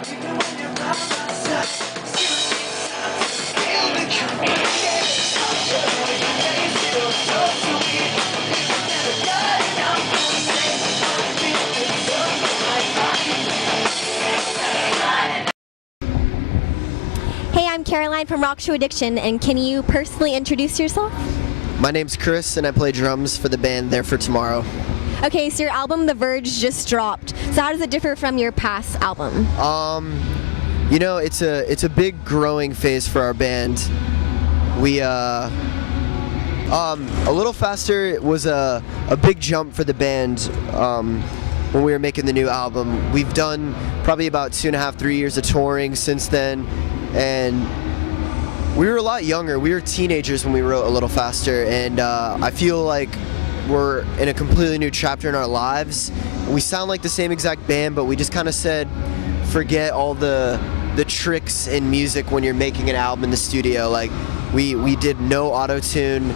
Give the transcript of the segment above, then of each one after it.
Hey, I'm Caroline from Rock Show Addiction, and can you personally introduce yourself? My name's Chris, and I play drums for the band There for Tomorrow. Okay, so your album, The Verge, just dropped. So how does it differ from your past album? You know, it's a big growing phase for our band. We A Little Faster was a big jump for the band when we were making the new album. We've done probably about 2.5, 3 years of touring since then, and we were a lot younger. We were teenagers when we wrote A Little Faster, and I feel like we're in a completely new chapter in our lives. We sound like the same exact band, but we just kind of said, forget all the tricks in music when you're making an album in the studio. Like, we did no auto-tune,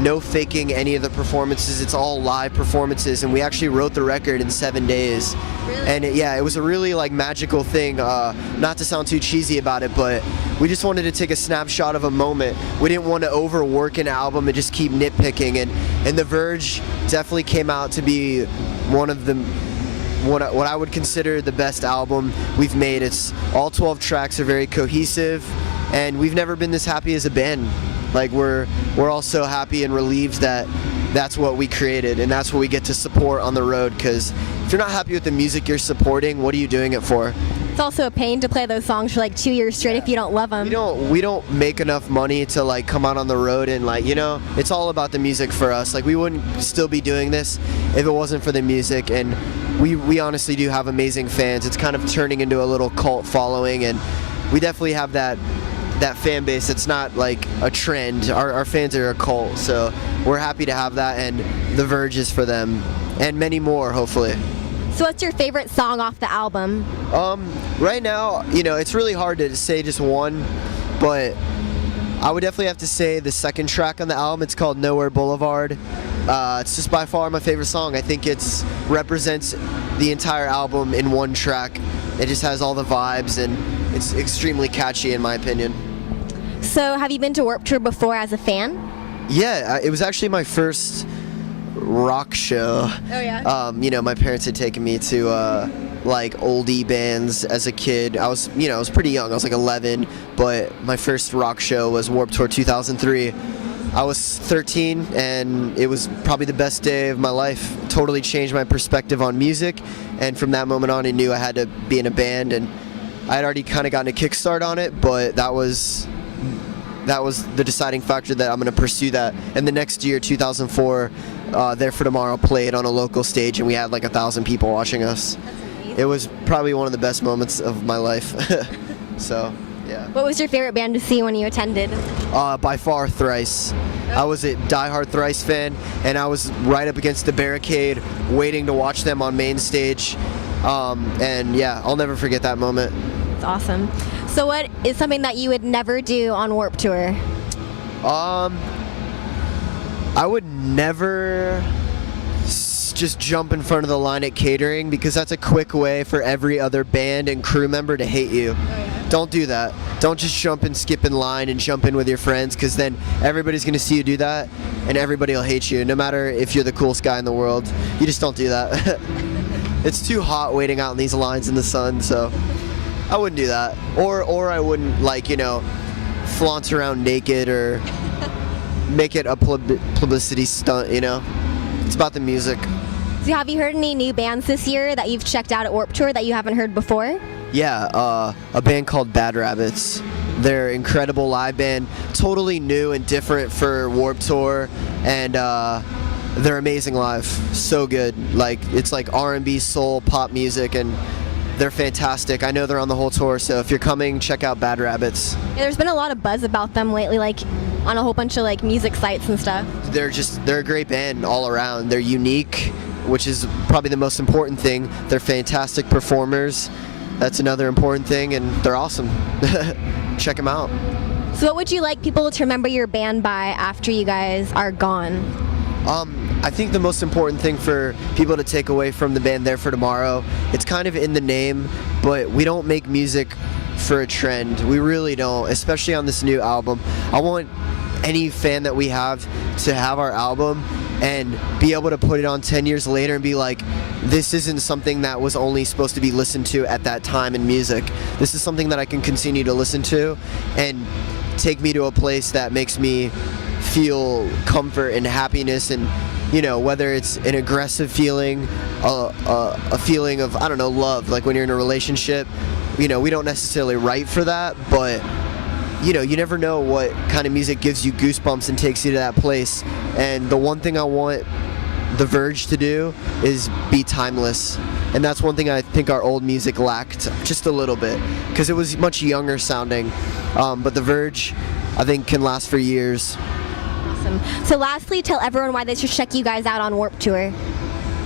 no faking any of the performances. It's all live performances, and we actually wrote the record in 7 days. Really? And it was a really like magical thing. Not to sound too cheesy about it, but we just wanted to take a snapshot of a moment. We didn't want to overwork an album and just keep nitpicking. And The Verge definitely came out to be one of the what I would consider the best album we've made. It's all 12 tracks are very cohesive, and we've never been this happy as a band. Like, we're all so happy and relieved that that's what we created, and that's what we get to support on the road, because if you're not happy with the music you're supporting, what are you doing it for? It's also a pain to play those songs for like 2 years straight if you don't love them. We don't make enough money to like come out on the road and like, you know, it's all about the music for us. Like, we wouldn't still be doing this if it wasn't for the music, and we honestly do have amazing fans. It's kind of turning into a little cult following, and we definitely have that fan base. It's not like a trend. Our fans are a cult, so we're happy to have that, and The Verge is for them, and many more, hopefully. So what's your favorite song off the album? Right now, you know, it's really hard to say just one, but I would definitely have to say the second track on the album. It's called Nowhere Boulevard. It's just by far my favorite song. I think it represents the entire album in one track. It just has all the vibes, and it's extremely catchy in my opinion. So have you been to Warped Tour before as a fan? Yeah, it was actually my first rock show. Oh yeah? You know, my parents had taken me to like oldie bands as a kid. I was pretty young. I was like 11, but my first rock show was Warped Tour 2003. I was 13, and it was probably the best day of my life. Totally changed my perspective on music, and from that moment on I knew I had to be in a band, and I had already kind of gotten a kickstart on it, but that was the deciding factor that I'm going to pursue that. And the next year, 2004, There for Tomorrow played on a local stage, and we had like 1,000 people watching us. It was probably one of the best moments of my life. So, yeah. What was your favorite band to see when you attended? By far, Thrice. I was a diehard Thrice fan, and I was right up against the barricade waiting to watch them on main stage. And yeah, I'll never forget that moment. It's awesome. So what is something that you would never do on Warped Tour? I would never just jump in front of the line at catering, because that's a quick way for every other band and crew member to hate you. Oh, yeah. Don't do that. Don't just jump and skip in line and jump in with your friends, because then everybody's going to see you do that, and everybody will hate you, no matter if you're the coolest guy in the world. You just don't do that. It's too hot waiting out in these lines in the sun, so I wouldn't do that. Or I wouldn't, like, you know, flaunt around naked or make it a publicity stunt, you know? It's about the music. So have you heard any new bands this year that you've checked out at Warped Tour that you haven't heard before? Yeah, a band called Bad Rabbits. They're an incredible live band, totally new and different for Warped Tour, and they're amazing live. So good. Like, it's like R&B, soul, pop music, and they're fantastic. I know they're on the whole tour, so if you're coming, check out Bad Rabbits. Yeah, there's been a lot of buzz about them lately, like on a whole bunch of like music sites and stuff. They're a great band all around. They're unique, which is probably the most important thing. They're fantastic performers. That's another important thing, and they're awesome. Check them out. So what would you like people to remember your band by after you guys are gone? I think the most important thing for people to take away from the band There for Tomorrow, it's kind of in the name, but we don't make music for a trend. We really don't, especially on this new album. I want any fan that we have to have our album and be able to put it on 10 years later and be like, this isn't something that was only supposed to be listened to at that time in music. This is something that I can continue to listen to and take me to a place that makes me feel comfort and happiness, and you know, whether it's an aggressive feeling, a feeling of, I don't know, love, like when you're in a relationship. You know, we don't necessarily write for that, but you know, you never know what kind of music gives you goosebumps and takes you to that place. And the one thing I want the Verge to do is be timeless. And that's one thing I think our old music lacked just a little bit, because it was much younger sounding. But the Verge, I think, can last for years. Awesome. So lastly, tell everyone why they should check you guys out on Warped Tour.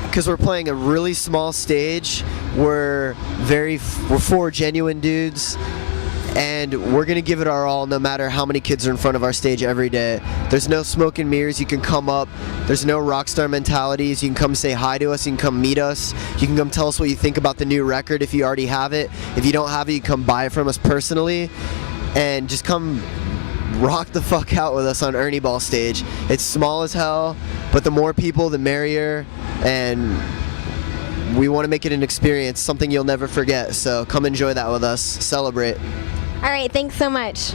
Because we're playing a really small stage. We're 4 genuine dudes, and we're gonna give it our all no matter how many kids are in front of our stage every day. There's no smoke and mirrors. You can come up. There's no rock star mentalities. You can come say hi to us. You can come meet us. You can come tell us what you think about the new record if you already have it. If you don't have it, you come buy it from us personally, and just come rock the fuck out with us on Ernie Ball stage. It's small as hell, but the more people, the merrier, and we want to make it an experience, something you'll never forget. So come enjoy that with us. Celebrate. All right, thanks so much.